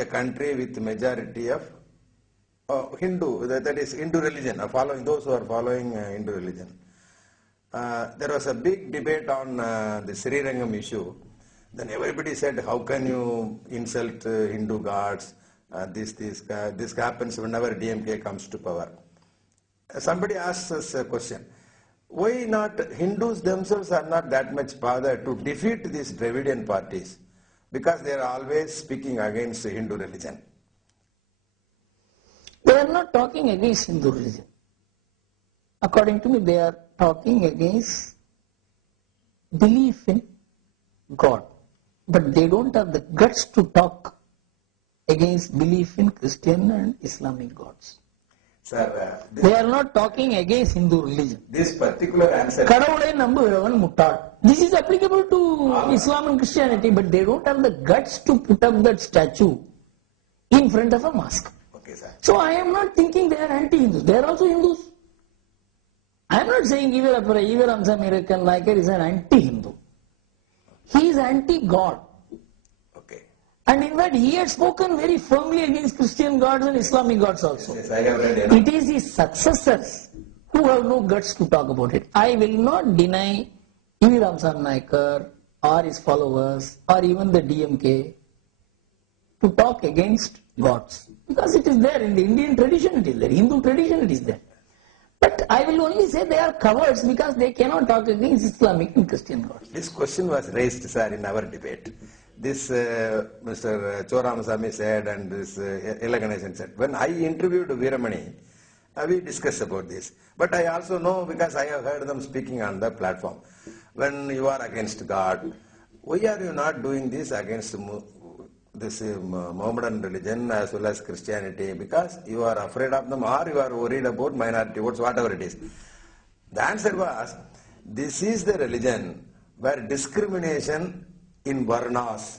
a country with majority of Hindu, that is Hindu religion, following those who are following Hindu religion. There was a big debate on the Sri Rangam issue. Then everybody said, how can you insult Hindu gods? This happens whenever DMK comes to power. Somebody asked us a question. Why not Hindus themselves are not that much bothered to defeat these Dravidian parties? Because they are always speaking against Hindu religion. They are not talking against Hindu religion. According to me, they are talking against belief in God. But they don't have the guts to talk against belief in Christian and Islamic gods. Sir, they are not talking against Hindu religion. This particular answer... This is applicable to Islam and Christianity, but they don't have the guts to put up that statue in front of a mosque. Okay, sir. So I am not thinking they are anti-Hindus. They are also Hindus. I am not saying Naik is an anti-Hindu. He is anti-God. Okay. And in fact, he had spoken very firmly against Christian gods and Islamic gods also. Yes, I have read it. It is his successors who have no guts to talk about it. I will not deny Naik or his followers or even the DMK to talk against gods. Because it is there in the Indian tradition, it is there. Hindu tradition, it is there. But I will only say they are cowards because they cannot talk against Islamic and Christian gods. This question was raised, sir, in our debate. This Mr. Choramasamy said and this Elaganation said. When I interviewed Veeramani, we discussed about this. But I also know because I have heard them speaking on the platform. When you are against God, why are you not doing this against this Mohammedan religion as well as Christianity? Because you are afraid of them or you are worried about minority votes, whatever it is. The answer was, this is the religion where discrimination in Varnas,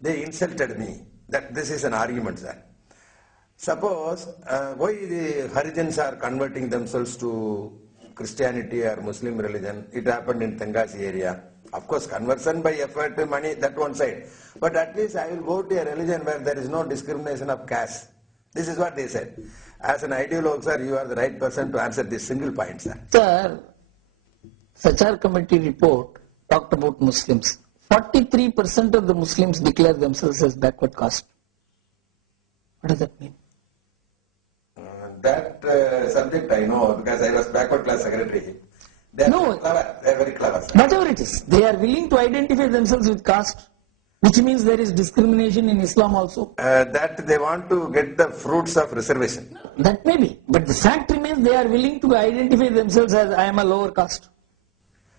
they insulted me. That this is an argument, sir. Suppose why the Harijans are converting themselves to Christianity or Muslim religion, it happened in Tengasi area. Of course, conversion by effort, money, that one side. But at least I will go to a religion where there is no discrimination of caste. This is what they said. As an ideologue, sir, you are the right person to answer this single point, sir. Sir, Sachar committee report talked about Muslims. 43% of the Muslims declare themselves as backward caste. What does that mean? That subject I know because I was backward class secretary. They are clever. They are very clever, sir. Whatever it is, they are willing to identify themselves with caste, which means there is discrimination in Islam also. That they want to get the fruits of reservation. That may be, but the fact remains they are willing to identify themselves as I am a lower caste.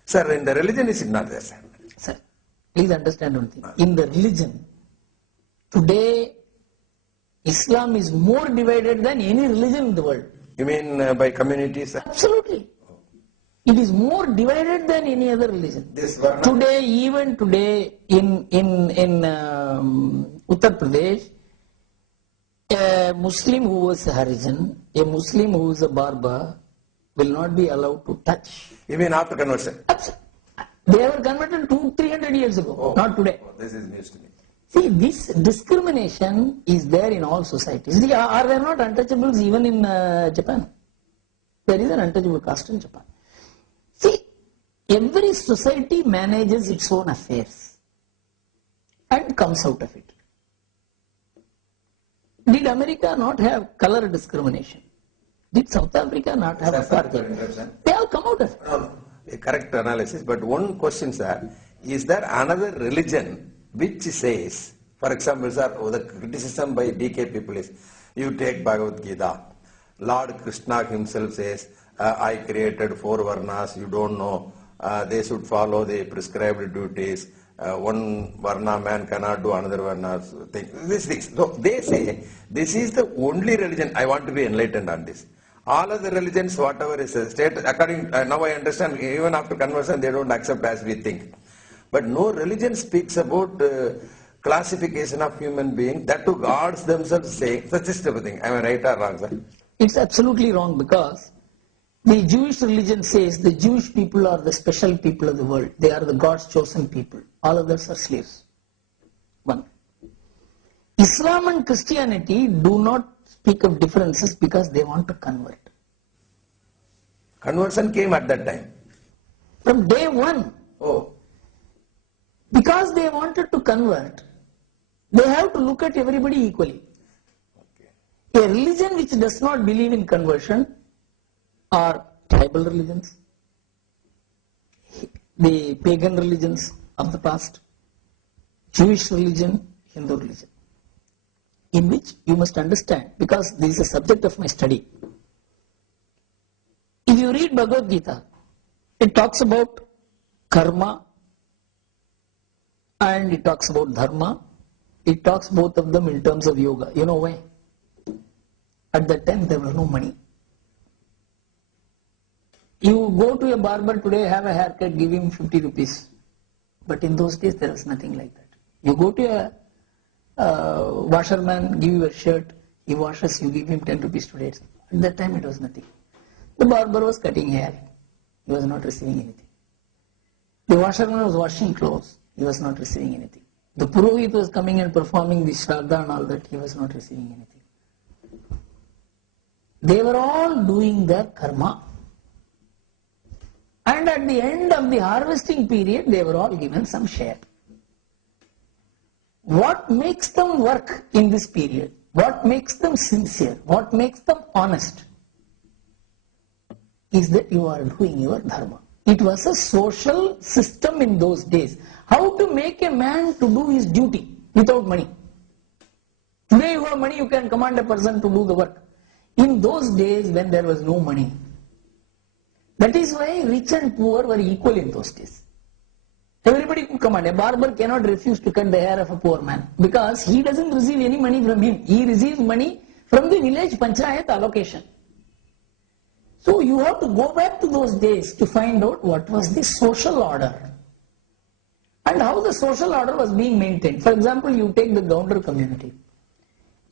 Sir, in the religion is it not there, sir? Sir, please understand one thing. In the religion, today Islam is more divided than any religion in the world. You mean by communities, sir? Absolutely. It is more divided than any other religion. Today, even today, in Uttar Pradesh, a Muslim who was a Harijan, a Muslim who is a barber, will not be allowed to touch. You mean after conversion? Absolutely. They were converted 200-300 years ago, not today. This is news to me. See, this discrimination is there in all societies. Are there not untouchables even in Japan? There is an untouchable caste in Japan. See, every society manages its own affairs and comes out of it. Did America not have color discrimination? Did South Africa not have apartheid? They all come out of it. No, a correct analysis, but one question, sir, is there another religion which says, for example, sir, the criticism by DK people is, you take Bhagavad Gita, Lord Krishna himself says, I created 4 varnas, you don't know, they should follow the prescribed duties, one varna man cannot do another varna thing. These things. So they say, this is the only religion, I want to be enlightened on this. All other religions, whatever is state, according, now I understand, even after conversion, they don't accept as we think. But no religion speaks about classification of human being, that to gods themselves say, such is everything. Am I right or wrong, sir? It's absolutely wrong because the Jewish religion says the Jewish people are the special people of the world. They are the God's chosen people. All others are slaves. One. Islam and Christianity do not speak of differences because they want to convert. Conversion came at that time. From day one. Oh. Because they wanted to convert, they have to look at everybody equally. Okay. A religion which does not believe in conversion are tribal religions, the pagan religions of the past, Jewish religion, Hindu religion, in which you must understand, because this is a subject of my study. If you read Bhagavad Gita, it talks about karma and it talks about dharma. It talks both of them in terms of yoga. You know why? At that time there was no money. You go to a barber today, have a haircut, give him 50 rupees. But in those days there was nothing like that. You go to a washerman, give you a shirt, he washes, you give him 10 rupees today. At that time it was nothing. The barber was cutting hair, he was not receiving anything. The washerman was washing clothes, he was not receiving anything. The Purohit was coming and performing the Shraddha and all that, he was not receiving anything. They were all doing their karma. And at the end of the harvesting period, they were all given some share. What makes them work in this period? What makes them sincere? What makes them honest? Is that you are doing your dharma. It was a social system in those days. How to make a man to do his duty without money. Today you have money, you can command a person to do the work. In those days when there was no money, that is why rich and poor were equal in those days. Everybody could command. A barber cannot refuse to cut the hair of a poor man because he doesn't receive any money from him. He receives money from the village panchayat allocation. So you have to go back to those days to find out what was the social order and how the social order was being maintained. For example, you take the Gounder community,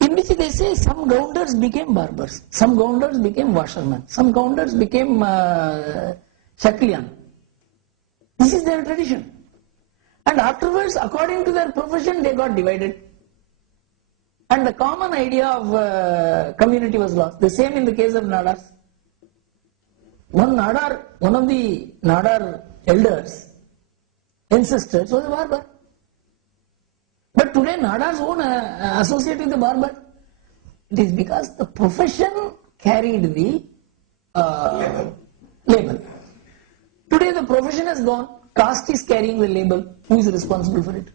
in which they say some Gounders became barbers, some Gounders became washermen, some Gounders became Shakliyan. This is their tradition. And afterwards, according to their profession, they got divided. And the common idea of community was lost. The same in the case of Nadars. One of the Nadar elders, ancestors, was a barber. But today Nadars won't associate with the barber. It is because the profession carried the label. Today the profession has gone. Caste is carrying the label. Who is responsible for it?